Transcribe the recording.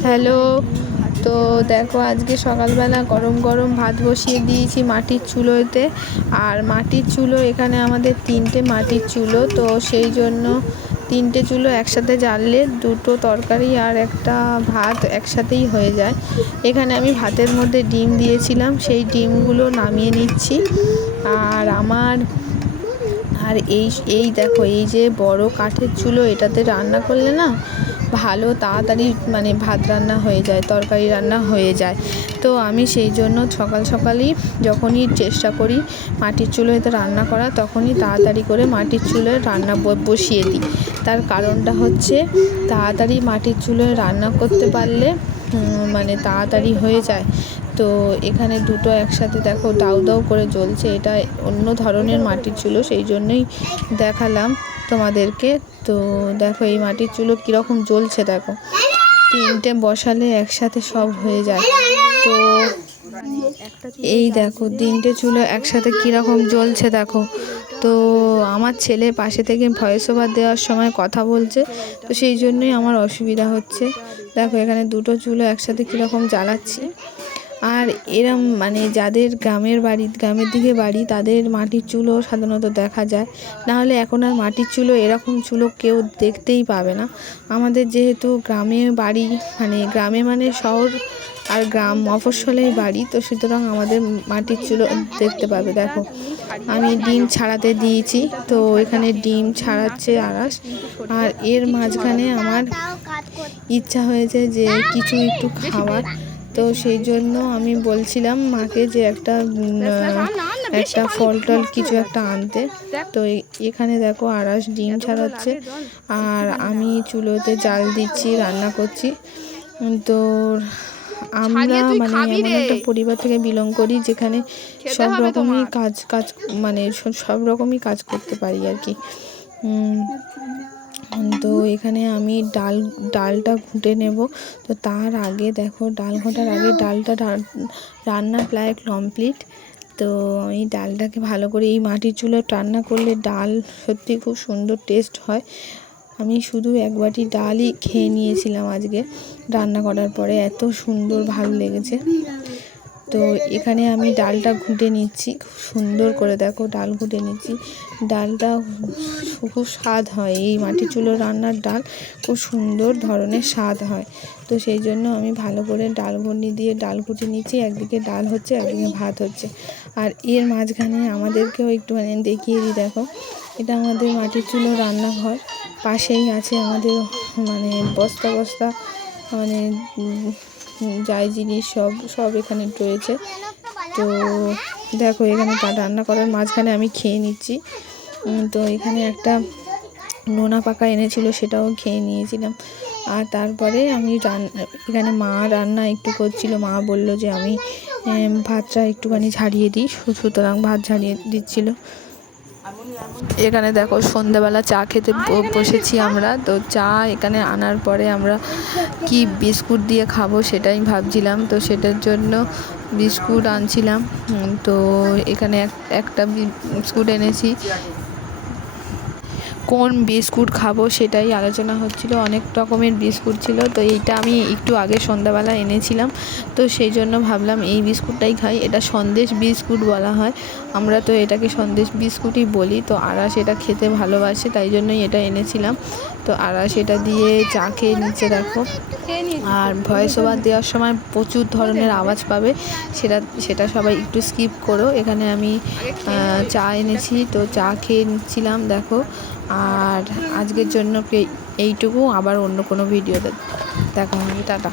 Hello. তো দেখো, আজকে সকালবেলা গরম গরম ভাত বসিয়ে দিয়েছি মাটির চুলোতে। আর মাটির চুলো, এখানে আমাদের তিনটে মাটির চুলো, তো সেই জন্য তিনটে চুলো একসাথে জ্বাললে দুটো তরকারি আর একটা ভাত একসাথেই হয়ে যায়। এখানে আমি ভাতের মধ্যে ডিম দিয়েছিলাম, সেই ডিমগুলো নামিয়ে নিচ্ছি। আর আমার, আর এই এই দেখো, এই যে বড় কাঠের চুলো, এটাতে রান্না করলে না ভালো তাড়াতাড়ি মানে ভাত রান্না হয়ে যায়, তরকারি রান্না হয়ে যায়। তো আমি সেই জন্য সকাল সকালই যখনই চেষ্টা করি মাটির চুলোতে রান্না করা, তখনই তাড়াতাড়ি করে মাটির চুলোয় রান্না বসিয়ে দিই। তার কারণটা হচ্ছে তাড়াতাড়ি মাটির চুলোয় রান্না করতে পারলে মানে তাড়াতাড়ি হয়ে যায়। তো এখানে দুটো একসাথে দেখো দাউ দাউ করে জ্বলছে, এটা অন্য ধরনের মাটির চুলো, সেই জন্যই দেখালাম তোমাদেরকে। তো দেখো এই মাটির চুলো কীরকম জ্বলছে, দেখো। তিনটে বসালে একসাথে সব হয়ে যায়। তো এই দেখো, তিনটে চুলো একসাথে কীরকম জ্বলছে, দেখো। তো আমার ছেলে পাশে থেকে ভয়েস ওভার দেওয়ার সময় কথা বলছে, তো সেই জন্যই আমার অসুবিধা হচ্ছে। দেখো এখানে দুটো চুলো একসাথে কীরকম জ্বালাচ্ছি। আর এরম মানে যাদের গ্রামের বাড়ি, গ্রামের দিকে বাড়ি, তাদের মাটির চুলো সাধারণত দেখা যায়। নাহলে এখন আর মাটির চুলো এরকম চুলো কেউ দেখতেই পাবে না। আমাদের যেহেতু গ্রামে বাড়ি মানে গ্রামে মানে শহর আর গ্রাম মফস্বলেই বাড়ি, তো সুতরাং আমাদের মাটির চুলো দেখতে পাবে। দেখো, আমি ডিম ছাড়াতে দিয়েছি, তো এখানে ডিম ছাড়াচ্ছে আরাস আর এর মাঝখানে আমার ইচ্ছা হয়েছে যে কিছু একটু খাবার। তো সেই জন্য আমি বলছিলাম মাকে যে একটা একটা ফল টল কিছু একটা আনতে। তো এখানে দেখো আড়াস ডিম ছাড়াচ্ছে। আর আমি চুলোতে জাল দিচ্ছি রান্না করছি। তো আমরা মানে এমন একটা পরিবার থেকে বিলং করি যেখানে সব রকমই কাজ কাজ মানে সব রকমই কাজ করতে পারি আর কি। তো এখানে আমি ডাল, ডালটা ঘুঁটে নেব। তো তার আগে দেখো, ডাল ঘটার আগে ডালটা রান্না প্রায় কমপ্লিট তো আমি ডালটাকে ভালো করে এই মাটির চুলো রান্না করলে ডাল সত্যি খুব সুন্দর টেস্ট হয়। আমি শুধু এক বাটি ডালই খেয়ে নিয়েছিলাম আজকে রান্না করার পরে। এত সুন্দর ভালো লেগেছে। তো এখানে আমি ডালটা ঘুঁটে নিচ্ছি। খুব সুন্দর করে দেখো, ডাল ঘুটে নিচ্ছি। ডালটা খুব স্বাদ হয়। এই মাটির চুলো রান্নার ডাল খুব সুন্দর ধরনের স্বাদ হয়। তো সেই জন্য আমি ভালো করে ডাল ঘুটনি দিয়ে ডাল ঘুটে নিচ্ছি। একদিকে ডাল হচ্ছে, একদিকে ভাত হচ্ছে। আর এর মাঝখানে আমাদেরকেও একটুখানি দেখিয়ে দিই দেখো। এটা আমাদের মাটির চুলো রান্নাঘর। পাশেই আছে আমাদের মানে বস্তা বস্তা মানে যাই জিনিস সব সব এখানে রয়েছে। তো দেখো, এখানে রান্না করার মাঝখানে আমি খেয়ে নিচ্ছি। তো এখানে একটা নোনা পাকা এনেছিল, সেটাও খেয়ে নিয়েছিলাম। আর তারপরে আমি রান্না এখানে মা রান্না একটু করছিল। মা বলল যে আমি ভাতটা একটুখানি ঝাড়িয়ে দিই সুতরাং ভাত ঝাড়িয়ে দিচ্ছিল। এখানে দেখো সন্ধেবেলা চা খেতে বসেছি আমরা। তো চা এখানে আনার পরে আমরা কি বিস্কুট দিয়ে খাব সেটাই ভাবছিলাম। তো সেটার জন্য বিস্কুট আনছিলাম। তো এখানে একটা বিস্কুট এনেছি। কোন বিস্কুট খাব সেটাই আলোচনা হচ্ছিল। অনেক রকমের বিস্কুট ছিল। তো এইটা আমি একটু আগে সন্ধ্যাবেলা এনেছিলাম। তো সেই জন্য ভাবলাম এই বিস্কুটটাই খাই। এটা সন্দেশ বিস্কুট বলা হয়। আমরা তো এটাকে সন্দেশ বিস্কুটই বলি, তো আরাস এটা খেতে ভালোবাসে, তাই জন্যই এটা এনেছিলাম। তো আরাস এটা দিয়ে চা খেয়ে নিচে দেখো আর ভয়েস ওভার দেওয়ার সময় প্রচুর ধরনের আওয়াজ পাবে, সেটা সেটা সবাই একটু স্কিপ করো। এখানে আমি চা এনেছি, তো চা খেয়ে নিচ্ছিলাম, দেখো। আর আজকের জন্য এইটুকু, আবার অন্য কোনো ভিডিওতে দেখা হবে। টাটা।